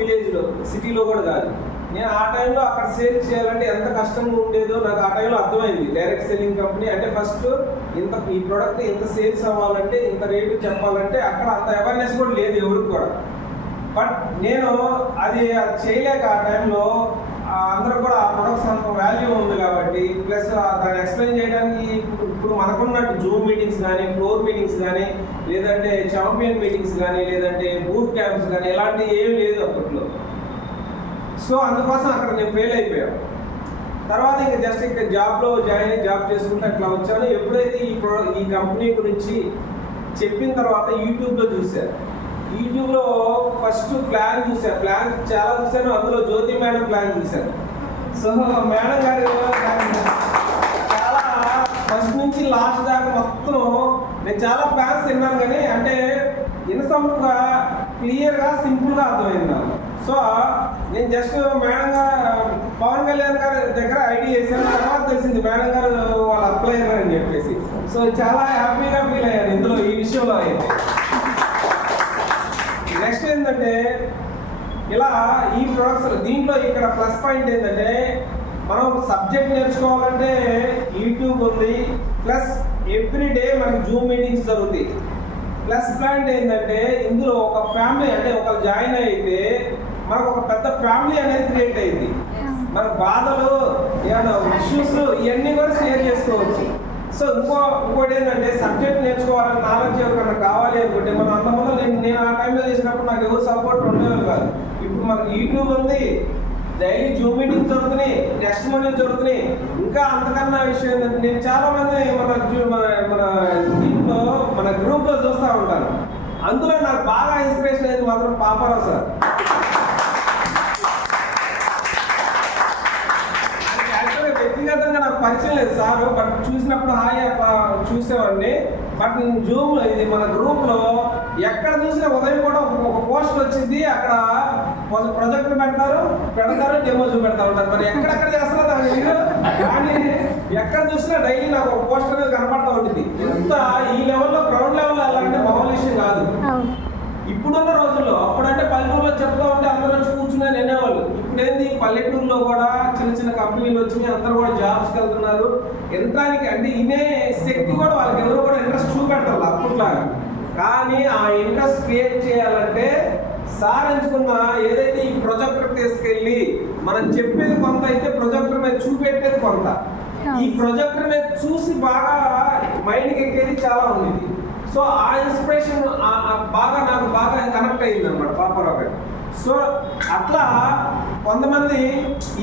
విలేజ్లో, సిటీలో కూడా కాదు. నేను ఆ టైంలో అక్కడ సేల్ చేయాలంటే ఎంత కష్టంగా ఉండేదో నాకు ఆ టైంలో అర్థమైంది. డైరెక్ట్ సెల్లింగ్ కంపెనీ అంటే ఫస్ట్ ఈ ప్రోడక్ట్ ఇంత సేల్స్ అవ్వాలంటే ఇంత రేటు చెప్పాలంటే అక్కడ అంత అవేర్నెస్ కూడా లేదు ఎవరికి కూడా. బట్ నేను అది చేయలేక ఆ టైంలో అందరూ కూడా ఆ ప్రొడక్ట్స్ అంత వాల్యూ ఉంది కాబట్టి, ప్లస్ దాన్ని ఎక్స్ప్లెయిన్ చేయడానికి ఇప్పుడు మనకున్నట్టు జూమ్ మీటింగ్స్ కానీ, ఫ్లోర్ మీటింగ్స్ కానీ, లేదంటే ఛాంపియన్ మీటింగ్స్ కానీ, లేదంటే బూట్ క్యాంప్స్ కానీ ఇలాంటివి ఏమీ లేదు అప్పట్లో. సో అందుకోసం అక్కడ నేను ఫెయిల్ అయిపోయాను. తర్వాత ఇంకా జస్ట్ ఇక్కడ జాబ్లో జాయిన్ అయ్యి జాబ్ చేసుకుంటే అట్లా వచ్చాను. ఎప్పుడైతే ఈ కంపెనీ గురించి చెప్పిన తర్వాత యూట్యూబ్లో చూశాను. యూట్యూబ్లో ఫస్ట్ ప్లాన్ చూశాను, ప్లాన్ చాలా చూశాను. అందులో జ్యోతి మేడం ప్లాన్ చూశాను. సో మేడం గారు చాలా ఫస్ట్ నుంచి లాస్ట్ దాకా మొత్తం నేను చాలా ప్లాన్స్ విన్నాను, కానీ అంటే ఇన్సంపుగా క్లియర్గా సింపుల్గా అర్థమైంది నాకు. సో నేను జస్ట్ మేడం గారు పవన్ కళ్యాణ్ గారి దగ్గర ఐడియా వేసాను. తర్వాత తెలిసింది మేడం గారు వాళ్ళు అప్లై అయ్యారని చెప్పేసి. సో చాలా హ్యాపీగా ఫీల్ అయ్యాను ఇందులో, ఈ విషయంలో అయితే. నెక్స్ట్ ఏంటంటే ఇలా ఈ ప్రొడక్ట్స్ దీంట్లో ఇక్కడ ప్లస్ పాయింట్ ఏంటంటే మనం సబ్జెక్ట్ నేర్చుకోవాలంటే యూట్యూబ్ ఉంది, ప్లస్ ఎవ్రీ డే మనకి జూమ్ మీటింగ్స్ జరుగుతాయి. ప్లస్ పాయింట్ ఏంటంటే ఇందులో ఒక ఫ్యామిలీ అంటే ఒక జాయిన్ అయితే మనకు ఒక పెద్ద ఫ్యామిలీ అనేది క్రియేట్ అయింది. మన బాధలు ఏమైనా ఇష్యూస్ ఇవన్నీ కూడా షేర్ చేసుకోవచ్చు. సో ఇంకోటి ఏంటంటే సబ్జెక్ట్ నేర్చుకోవాలని నాలెడ్జ్ ఎవరికన్నా కావాలి అనుకుంటే మనం అంతమంది నేను ఆ టైంలో చేసినప్పుడు నాకు ఎవరు సపోర్ట్ ఉండేవాళ్ళు కాదు. ఇప్పుడు మనకి యూట్యూబ్ ఉంది, డైలీ జూమ్ మీటింగ్స్ జరుగుతున్నాయి, టెస్ట్ మోడల్ జరుగుతున్నాయి. ఇంకా అంతకన్నా విషయం ఏంటంటే నేను చాలా మంది మన దీంట్లో మన గ్రూప్లో చూస్తూ ఉంటాను. అందులో నాకు బాగా ఇన్స్పిరేషన్ అయింది మాత్రం పాపారావు సార్. వ్యక్తిగతంగా నాకు పరిచయం లేదు సార్, బట్ చూసినప్పుడు హాయ్ చూసేవాడిని. బట్ జూమ్ ఇది మన గ్రూప్లో ఎక్కడ చూసినా ఉదయం కూడా ఒక పోస్ట్ వచ్చింది. అక్కడ ప్రొజెక్టర్ పెడతారు డెమో చూపెడతా ఉంటారు. మరి ఎక్కడెక్కడ చేస్తున్నారు కానీ ఎక్కడ చూసినా డైలీ నాకు ఒక పోస్ట్ అనేది కనపడతా ఉంటుంది. ఇంత ఈ లెవెల్లో గ్రౌండ్ లెవెల్లో వెళ్ళాలంటే మామూలు విషయం కాదు. ఇప్పుడున్న రోజుల్లో అప్పుడంటే పల్లెటూరులో చెప్తా ఉంటే అందరూ వచ్చి కూర్చుని అనేవాళ్ళు. ఇప్పుడేంది పల్లెటూరులో కూడా చిన్న చిన్న కంపెనీలు వచ్చినాయి, అందరూ కూడా జాబ్స్కి వెళ్తున్నారు. ఎంతానికి అంటే ఇదే శక్తి కూడా వాళ్ళకి ఎవరు కూడా ఇంట్రెస్ట్ చూపెడతారు అప్పట్లాగా. కానీ ఆ ఇంట్రెస్ట్ క్రియేట్ చేయాలంటే సార్ ఎంచుకున్న ఏదైతే ఈ ప్రొజెక్టర్ తీసుకెళ్ళి మనం చెప్పేది కొంత అయితే ప్రొజెక్టర్ మీద చూపెట్టేది కొంత. ఈ ప్రొజెక్టర్ మీద చూసి బాగా మైండ్కి ఎక్కేది చాలా ఉంది. సో ఆ ఇన్స్పిరేషన్ నాకు బాగా కనెక్ట్ అయ్యింది అనమాట పాపారావు గారు. సో అట్లా కొంతమంది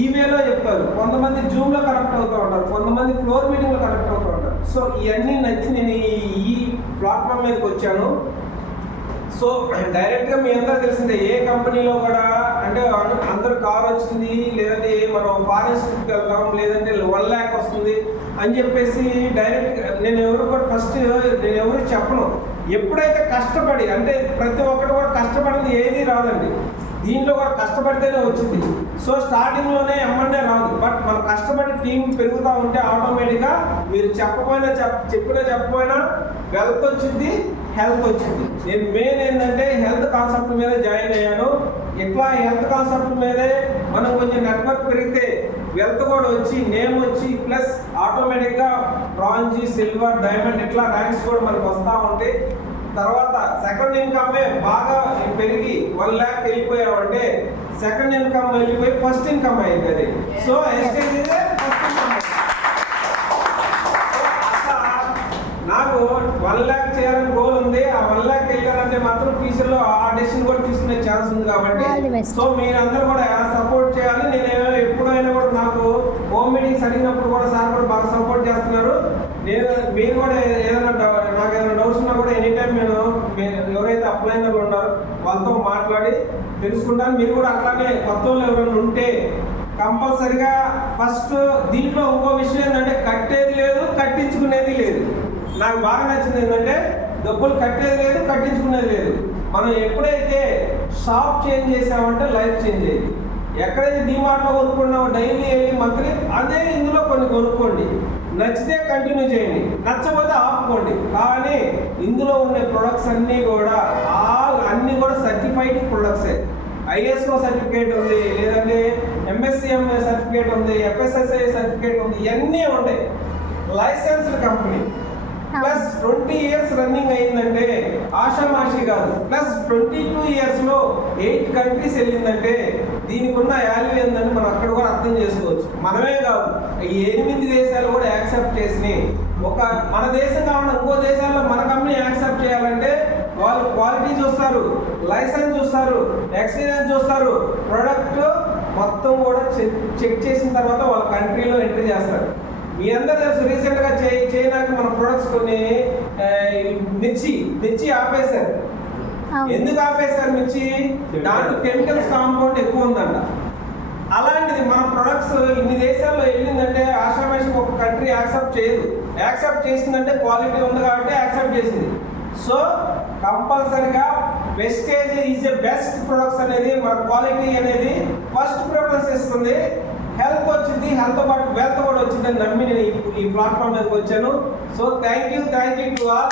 ఈవేలో చెప్తారు, కొంతమంది జూమ్లో కనెక్ట్ అవుతూ ఉంటారు, కొంతమంది ఫ్లోర్ మీటింగ్లో కనెక్ట్ అవుతూ ఉంటారు. సో ఇవన్నీ నచ్చి నేను ఈ ప్లాట్ఫామ్ మీదకి వచ్చాను. సో డైరెక్ట్గా మీ అందరూ తెలిసిందే ఏ కంపెనీలో కూడా అంటే అందరు కార్ వచ్చింది, లేదంటే మనం ఫారెన్ ట్రిప్కి వెళ్తాం, లేదంటే 1 lakh వస్తుంది అని చెప్పేసి డైరెక్ట్ నేను ఎవరు కూడా ఫస్ట్ నేను ఎవరికి చెప్పను. ఎప్పుడైతే కష్టపడి అంటే ప్రతి ఒక్కటి కూడా కష్టపడింది ఏది రాదండి, దీంట్లో కూడా కష్టపడితేనే వచ్చింది. సో స్టార్టింగ్లోనే ఎమ్మంటే రాదు. బట్ మనం కష్టపడి టీం పెరుగుతూ ఉంటే ఆటోమేటిక్గా మీరు చెప్పకపోయినా వెల్త్ వచ్చింది, హెల్త్ వచ్చింది. నేను మెయిన్ ఏంటంటే హెల్త్ కాన్సెప్ట్ మీద జాయిన్ అయ్యాను. ఇట్లా హెల్త్ కాన్సెప్ట్ మీదే మనం కొంచెం నెట్వర్క్ పెరిగితే వెల్త్ కూడా వచ్చి నేమ్ వచ్చి ప్లస్ ఆటోమేటిక్గా బ్రాంజ్, సిల్వర్, డైమండ్ ఇట్లా ర్యాంక్స్ కూడా మనకు వస్తూ ఉంటాయి. తర్వాత సెకండ్ ఇన్కమే బాగా పెరిగి 1 lakh వెళ్ళిపోయామంటే సెకండ్ ఇన్కమ్ వెళ్ళిపోయి ఫస్ట్ ఇన్కమ్ అయింది అది. సో ఎస్టేజ్ ఇదే ఫస్ట్ ఇన్కమ్. అట్లా నాకు 1 lakh చేయాలని గోల్ ఉంది. ఆ 1 lakh వెళ్ళాలంటే మాత్రం ఫ్యూచర్లో ఆ డెసిషన్ కూడా తీసుకునే ఛాన్స్ ఉంది కాబట్టి సో మీరందరూ కూడా సపోర్ట్ చేయాలి. నేను ఎప్పుడైనా కూడా నాకు హోమ్ మీటింగ్స్ అడిగినప్పుడు కూడా సార్ కూడా బాగా సపోర్ట్ చేస్తున్నారు. మీరు కూడా నాకు ఏదైనా డౌట్స్ ఉన్నా కూడా ఎనీ టైం నేను ఎవరైతే అప్లైనర్లు ఉన్నారో వాళ్ళతో మాట్లాడి తెలుసుకుంటాను. మీరు కూడా అట్లానే కొత్త వాళ్ళు ఎవరైనా ఉంటే కంపల్సరిగా ఫస్ట్ దీంట్లో ఇంకో విషయం ఏంటంటే కట్టేది లేదు, కట్టించుకునేది లేదు. నాకు బాగా నచ్చింది ఏంటంటే డబ్బులు కట్టేది లేదు, కట్టించుకునేది లేదు. మనం ఎప్పుడైతే షాప్ చేంజ్ చేసామంటే లైఫ్ చేంజ్ అయ్యింది. ఎక్కడైతే డిమార్ట్లో కొనుక్కున్నామో డైలీ వెళ్ళి మంత్లీ అదే ఇందులో కొన్ని కొనుక్కోండి. నచ్చితే కంటిన్యూ చేయండి, నచ్చకపోతే ఆపుకోండి. కానీ ఇందులో ఉండే ప్రొడక్ట్స్ అన్నీ కూడా సర్టిఫైడ్ ప్రొడక్ట్సే. ఐఎస్ఓ సర్టిఫికేట్ ఉంది, లేదంటే ఎంఎస్సిఎం సర్టిఫికేట్ ఉంది, ఎఫ్ఎస్ఎస్ఐ సర్టిఫికేట్ ఉంది, ఇవన్నీ ఉంటాయి. Licensed company plus 20 years running అయిందంటే ఆషామాషి కాదు. ప్లస్ 22 yearsలో 8 countries వెళ్ళిందంటే దీనికి ఉన్న వాల్యూ ఏందని మనం అక్కడ కూడా అర్థం చేసుకోవచ్చు. మనమే కాదు, ఈ 8 దేశాలు కూడా యాక్సెప్ట్ చేసినాయి. ఒక మన దేశం కాకుండా ఇంకో దేశాల్లో మన కంపెనీ యాక్సెప్ట్ చేయాలంటే వాళ్ళు క్వాలిటీ చూస్తారు, లైసెన్స్ చూస్తారు, ఎక్స్పీరియన్స్ చూస్తారు, ప్రొడక్ట్ మొత్తం కూడా చెక్ చేసిన తర్వాత వాళ్ళ కంట్రీలో ఎంట్రీ చేస్తారు. మీ అందరూ తెలుసు, రీసెంట్గా చైనాకి మన ప్రొడక్ట్స్ కొన్ని మిర్చి ఆపేశారు. ఎందుకు ఆపేశారు మిర్చి? దాంట్లో కెమికల్స్ కాంపౌండ్ ఎక్కువ ఉందంట. అలాంటిది మన ప్రొడక్ట్స్ ఇన్ని దేశాల్లో వెళ్ళిందంటే ఆషామాషి ఒక కంట్రీ యాక్సెప్ట్ చేయదు. యాక్సెప్ట్ చేసిందంటే క్వాలిటీ ఉంది కాబట్టి యాక్సెప్ట్ చేసింది. సో కంపల్సరిగా wastage is a best products అనేది మన క్వాలిటీ అనేది ఫస్ట్ ప్రిఫరెన్స్ ఇస్తుంది. హెల్త్ వచ్చింది, హెల్త్తో పాటు వెల్త్ కూడా వచ్చిందని నమ్మి నేను ఈ ప్లాట్ఫామ్ మీదకి వచ్చాను. So thank you to all.